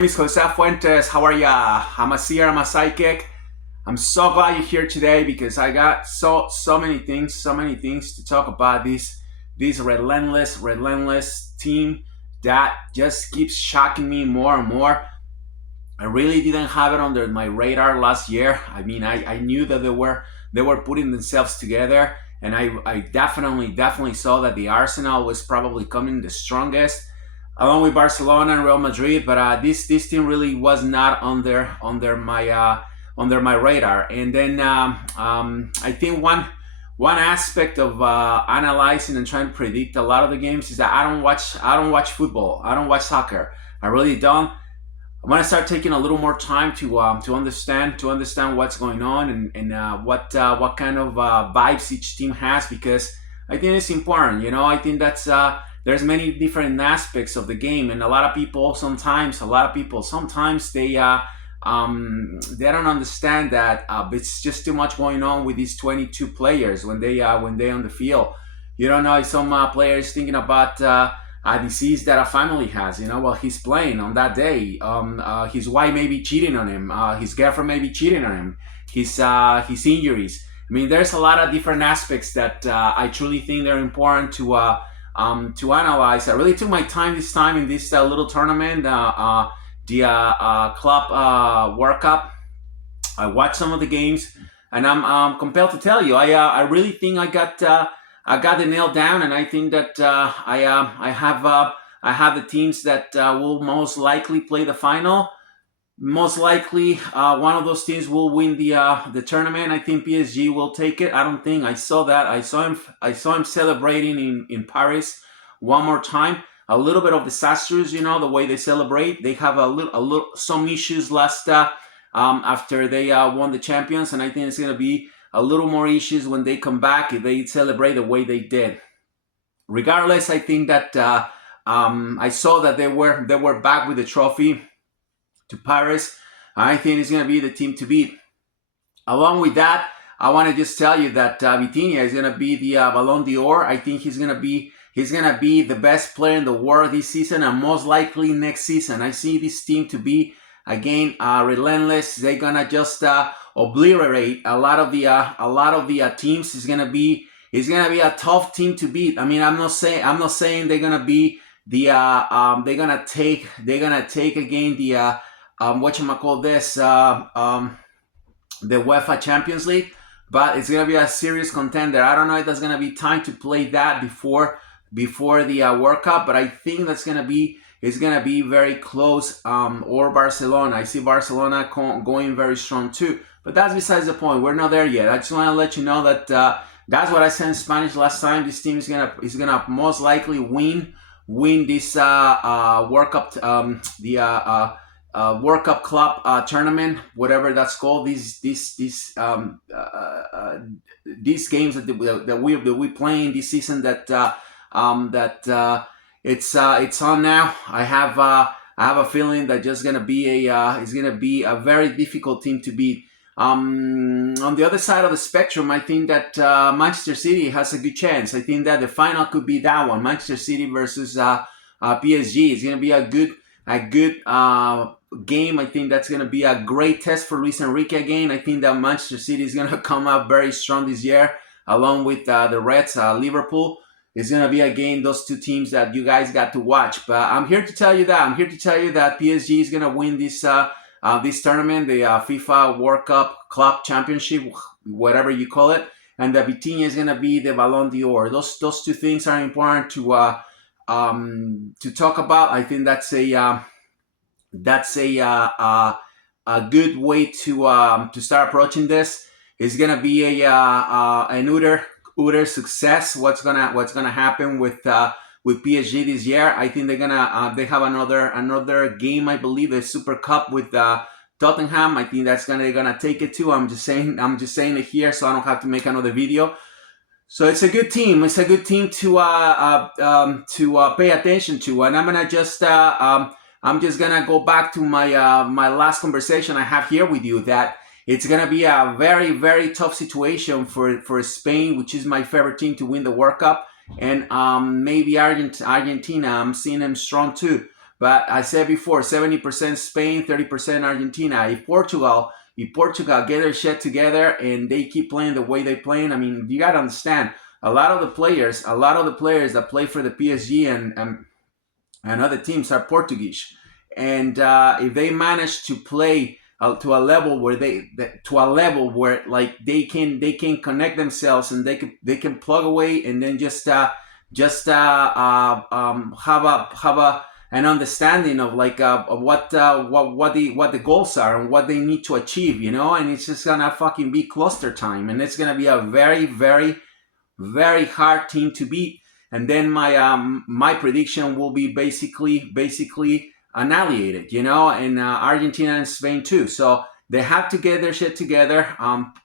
Is Jose Fuentes. How are ya? I'm a seer, I'm a psychic. I'm so glad you're here today because I got so many things to talk about. This relentless team that just keeps shocking me more and more. I really didn't have it under my radar last year. I mean, I knew that they were putting themselves together, and I definitely saw that the Arsenal was probably coming the strongest, along with Barcelona and Real Madrid. But this team really was not under my radar. And then I think one aspect of analyzing and trying to predict a lot of the games is that I don't watch football. I don't watch soccer. I really don't. I want to start taking a little more time to understand what's going on, and what kind of vibes each team has, because I think it's important. I think that's there's many different aspects of the game, and a lot of people sometimes they don't understand that it's just too much going on with these 22 players when they on the field. You don't know if some players thinking about a disease that a family has, while he's playing on that day. His wife may be cheating on him. His girlfriend may be cheating on him. His injuries. I mean, there's a lot of different aspects that I truly think they're important to analyze. I really took my time this time in this little tournament, the club World Cup. I watched some of the games, and I'm compelled to tell you, I really think I got the nail down, and I think that I have the teams that will most likely play the final. Most likely, one of those teams will win the tournament. I think PSG will take it. I don't think I saw that. I saw him celebrating in Paris one more time. A little bit of disastrous, the way they celebrate. They have some issues last after they won the champions, and I think it's gonna be a little more issues when they come back if they celebrate the way they did. Regardless, I think that I saw that they were back with the trophy to Paris. I think it's going to be the team to beat. Along with that, I want to just tell you that VITINHA is going to be the Ballon d'Or. I think he's going to be the best player in the world this season, and most likely next season. I see this team to be again relentless. They're gonna just obliterate a lot of the teams. It's gonna be a tough team to beat. I mean, I'm not saying they're gonna be the they're gonna take again the the UEFA Champions League, but it's gonna be a serious contender. I don't know if there's gonna be time to play that before the World Cup, but I think it's gonna be very close. Or Barcelona. I see Barcelona going very strong too, but that's besides the point. We're not there yet. I just want to let you know that that's what I said in Spanish last time. This team is gonna most likely win this World Cup, World Cup club tournament, whatever that's called. These games that we playing this season it's on now. I have a feeling that just gonna be it's gonna be a very difficult team to beat. On the other side of the spectrum, I think that Manchester City has a good chance. I think that the final could be that one, Manchester City versus PSG. It's gonna be a good game. I think that's gonna be a great test for Luis Enrique again. I think that Manchester City is gonna come out very strong this year, along with the Reds, Liverpool. It's going to be, again, those two teams that you guys got to watch. But I'm here to tell you that. PSG is going to win this tournament, the FIFA World Cup Club Championship, whatever you call it. And the Vitinha is going to be the Ballon d'Or. Those two things are important to talk about. I think that's a good way to start approaching this. It's going to be an utter success. What's gonna happen with PSG this year? I think they have another game. I believe the Super Cup with Tottenham. I think they're gonna take it too. I'm just saying it here, so I don't have to make another video. So it's a good team. It's a good team to pay attention to. And I'm just gonna go back to my last conversation I have here with you, that it's going to be a very, very tough situation for Spain, which is my favorite team, to win the World Cup. And maybe Argentina, I'm seeing them strong too. But I said before, 70% Spain, 30% Argentina. If Portugal get their shit together and they keep playing the way they playing, I mean, you gotta understand, a lot of the players that play for the PSG and other teams are Portuguese, and if they manage to play to a level where like they can connect themselves and they can plug away and then just have a an understanding of like of what the goals are and what they need to achieve, and it's just gonna fucking be cluster time, and it's gonna be a very, very, very hard team to beat. And then my prediction will be basically annihilated, and Argentina and Spain too. So they have to get their shit together.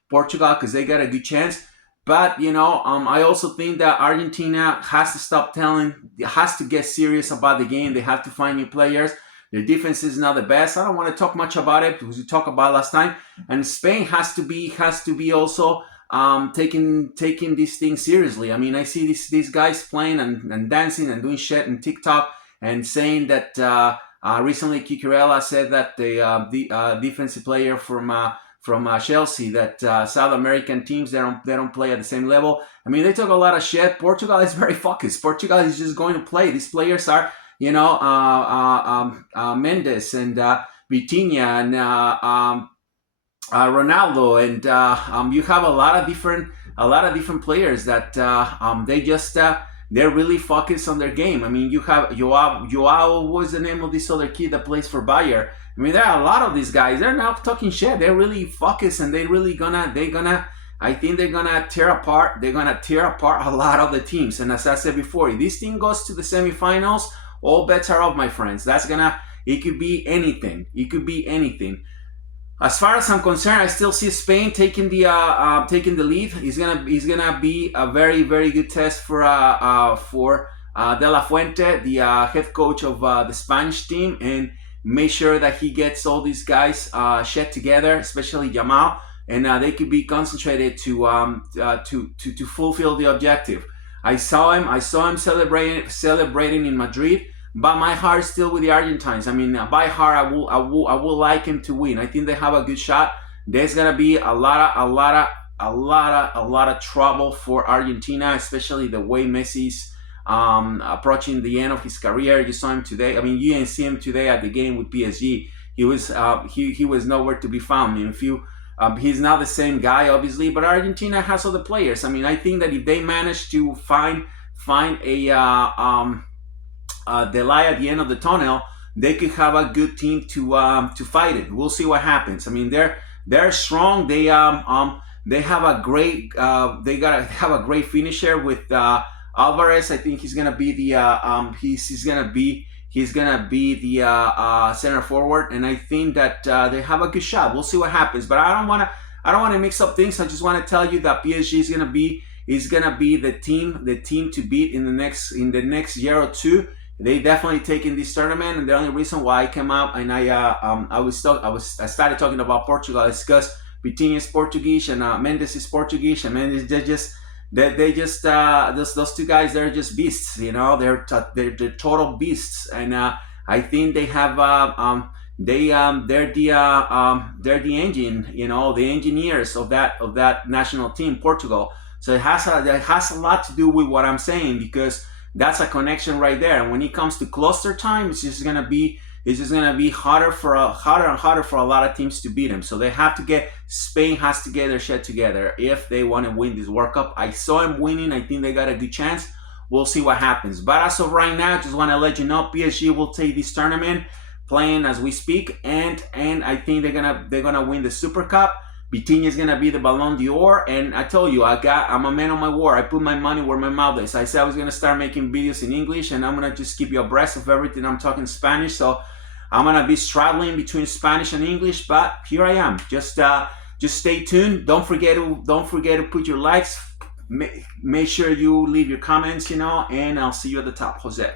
Portugal, because they got a good chance. But I also think that Argentina has to has to get serious about the game. They have to find new players. Their defense is not the best. I don't want to talk much about it because we talked about it last time. And Spain has to be also taking this thing seriously. I mean, I see these guys playing and dancing and doing shit on TikTok and saying that recently Cucurella said that the defensive player from Chelsea, that South American teams, they don't play at the same level. I mean, they talk a lot of shit. Portugal is very focused. Portugal is just going to play. These players are Mendes and Vitinha and Ronaldo, and you have a lot of different players that they're really focused on their game. I mean, you have Joao. What's the name of this other kid that plays for Bayer? I mean, there are a lot of these guys. They're not talking shit. They're really focused, and I think they're gonna tear apart. They're gonna tear apart a lot of the teams. And as I said before, if this team goes to the semifinals, all bets are off, my friends. It could be anything. It could be anything. As far as I'm concerned, I still see Spain taking the lead. It's gonna be a very, very good test for De La Fuente, the head coach of the Spanish team, and make sure that he gets all these guys shit together, especially Jamal, and they could be concentrated to fulfill the objective. I saw him celebrating in Madrid. But my heart is still with the Argentines. I mean, by heart, I will like him to win. I think they have a good shot. There's gonna be a lot of trouble for Argentina, especially the way Messi's approaching the end of his career. You saw him today. I mean, you didn't see him today at the game with PSG. He was nowhere to be found. I mean, he's not the same guy, obviously, but Argentina has other players. I mean, I think that if they manage to find the light at the end of the tunnel, they could have a good team to fight it. We'll see what happens. I mean, they're strong. They have a great have a great finisher with Alvarez. I think he's gonna be the he's gonna be the center forward, and I think that they have a good shot. We'll see what happens. But I don't want to mix up things. I just want to tell you that PSG is gonna be the team to beat in the next year or two. They definitely taken this tournament, and the only reason why I came out and I started talking about Portugal is because Vitinha is Portuguese and Mendes is Portuguese, and Mendes those two guys, they're just beasts, they're total beasts, and I think they have they're the engine, the engineers of that national team, Portugal. So it has a lot to do with what I'm saying, because that's a connection right there. And when it comes to cluster time, it's just gonna be harder and harder for a lot of teams to beat them. So Spain has to get their shit together if they want to win this World Cup. I saw him winning. I think they got a good chance. We'll see what happens. But as of right now, just want to let you know, PSG will take this tournament, playing as we speak, and I think they're gonna win the Super Cup. Vitinha is gonna be the Ballon d'Or, and I told you I'm a man on my word. I put my money where my mouth is. I said I was gonna start making videos in English, and I'm gonna just keep you abreast of everything. I'm talking Spanish, so I'm gonna be straddling between Spanish and English. But here I am. Just stay tuned. Don't forget to put your likes. Make sure you leave your comments, and I'll see you at the top, Jose.